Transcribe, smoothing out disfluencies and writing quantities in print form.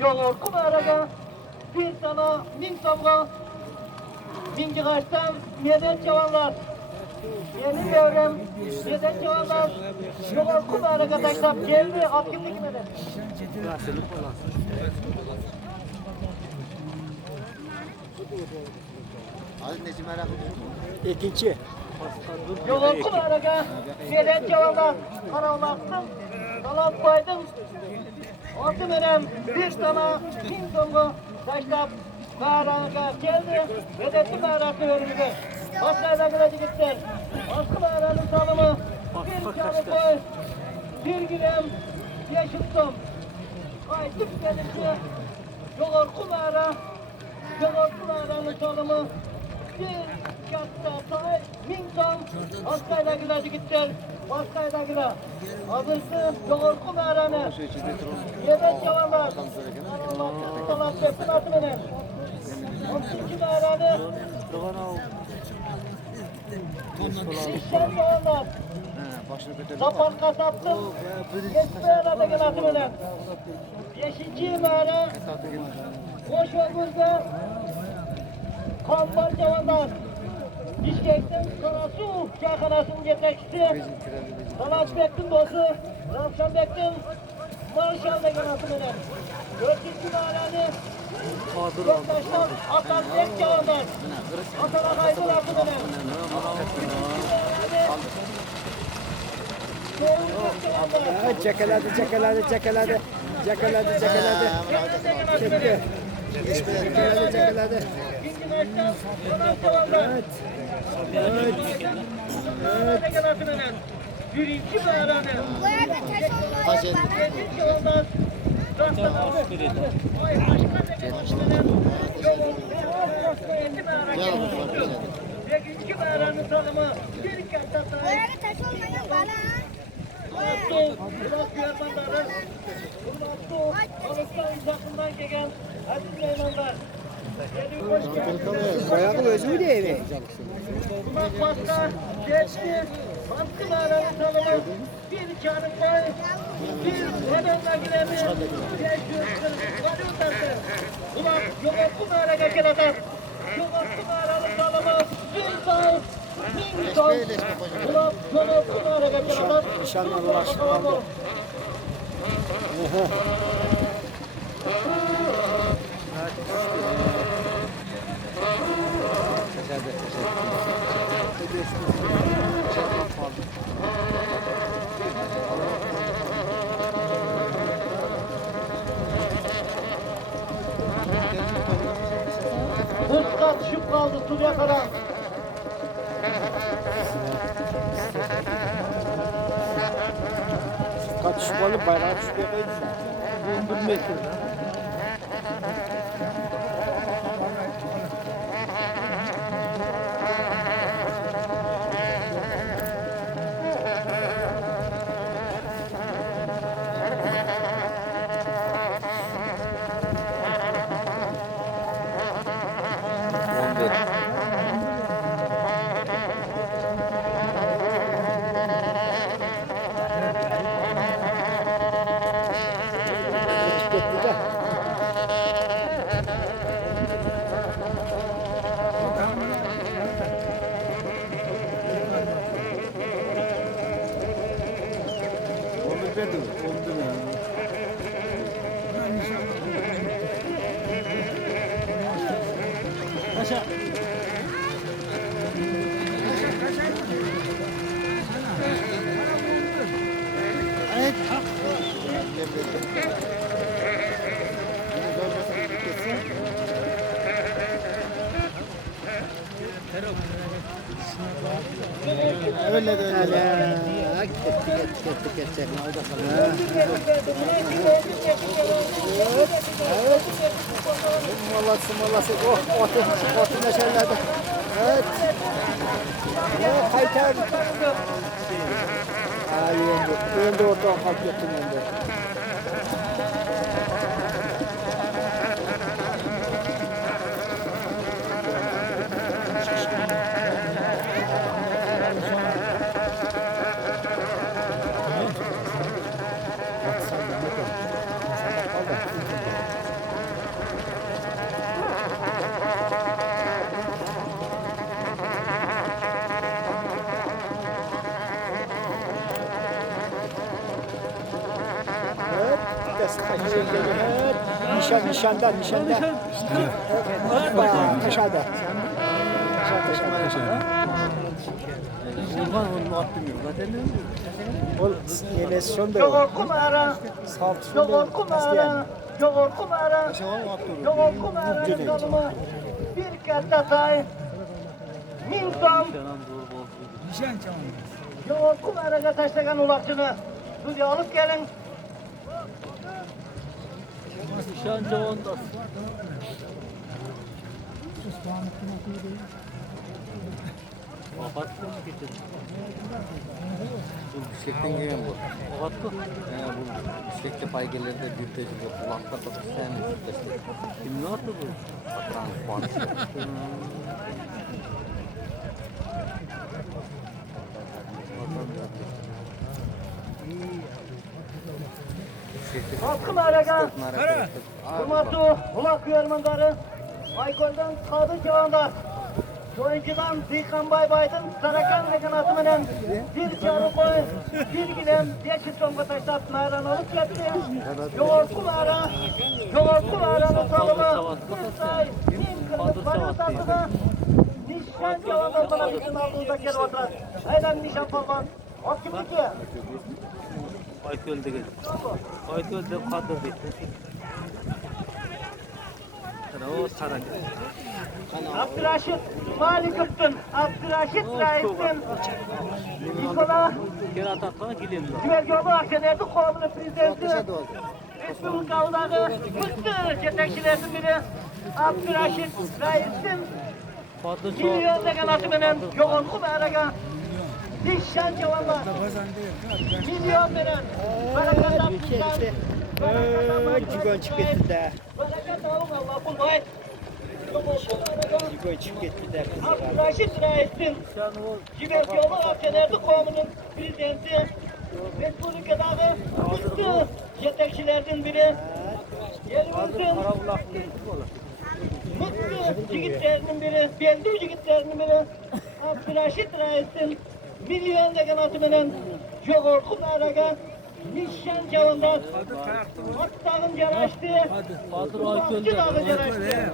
Yolur kumaraga bir sana min somga mingi kaçtan meden çavallar. Yeni devrem meden çavallar. Yolur kumaraga taşlap geldi akıllı kimeden. Anneciğim merak ediyorum. İkinci. Yolun kumaraga meden çavallar. Karavlaktım, kalan koydum. Altı menem bir sana min somga taşlap mağaraga geldi. Medetti mağarası önümüzde. Başkayla gülecek gitti. Aslı mağaranın salımı bir çarı koy. Bir gülem yaşıttım. Kaytıp gelince yolur kumara. Yolur kumaranın salımı bir katta say min son. Başkayla gülecek gitti. Başkayla güle. Azırsın yolur kumaranı. Yedek yalanlar. Allah'ın salat çeksin atı benim. 32 mağaranı. İşler yalanlar. Sapan kasaptım. Geçmeye da gel atı benim. 5. mağara. Boş ömürde. Kambar yalanlar. İşkekten Karasu şahkanasının yetekçisi. Salat Bektin dostu. Ramşan Bektin. Marşal'da gel atı benim. 4. mağaranı. Yoktaşlar Atan Bek yalanlar. Atan'a kaydır atı benim. Çekeladı. Çekti. Çekeladı. Birinci mağaranı. Birinci olmaz. Birinci mağaranın tanımı bir kenta sahip. Burak Yarmanları, Burak Alıktan İzak'ından gelen Aziz Meymanlar. Hoş geldiniz. Bayanın özü mü değil mi? Burak Başkan, geçti. Baskı mağaranın tanımı bir çarık boy, bir hemenle giremi, 540 valyutası. Burak Yoloklu mağara gel adam. Yoloklu mağaranın tanımı bir sağ. Burak Yoloklu mağara gel adam. Nişanlı aşkı. Hırskat düşüp kaldı suya kadar. Kaç şubalı bayrağı çıkıyor koydu. 11 metre. Öyle de öyle. Gitti. Molası. Otu neşerledi. Evet. Kaytar. Yendi ortadan kalk gittim yendi. Nişanda. Taşada. Yine son da Yok kumara. Yok kumara. Yok kumara. Yok kumara. Yoluma bir kez atay. Min tom. Yok kumara taşlagan ulakçını. Düzü alıp gelin. Nişan cavanda. Abattı mı getirdin? Bu çiçekten gelen bu. Abattı. Bu çiçekçe paygelerde bir tecrübe kulakta da sen işte. Kim ne attı bu? Atran kuansı. Hakkım aragan. Hurmatlı ulak uyarmanları. Aykol'dan Kadı Cevandar. Soyuncudan Zilkan Baybay'dan Sarakan ve kanatımının bir çarı koyun, bir giden geçit songa taşlat nayran olup gitti. Yoğurtkul ara, yoğurtkul aranın salımı, bir say, bin kırmızı varın tasını, nişan Cevandar bana bütün aldığında gel oturar. Aydan nişan palman, o kimdi ki? Aytöl'de geldi. Aytöl'de Kadir değil. O Sarak. Abdüraşit Maliküptün, Abdüraşit Rais'in, Nikola Gel ataklarına gidelim. Güvergioğlu Akşener'de Kovulu Prezidenti, Respublikalıları bütün yetekçilerden biri Abdüraşit Rais'in milyon degan atımının yoğun kumaraga nişan cavanlar milyon veren barakat Abdüraşit Cigon çıkıp gitti de. barakat alın Allah bu nayet Cigon çıkıp gitti de. Abdüraşit Rais'in Güvergioğlu Akşener'de Kovulu'nun prezidenti Respublika'da bütün yetekçilerden biri yerimizin mutlu yigitlerinin biri, belli yigitlerinin biri Abdüraşit Rais'in milyon degan atımının Jogorku Maraga nişan cavandar Attağın yaraştı, Badır Aytöl'de. Dağın yaraştı.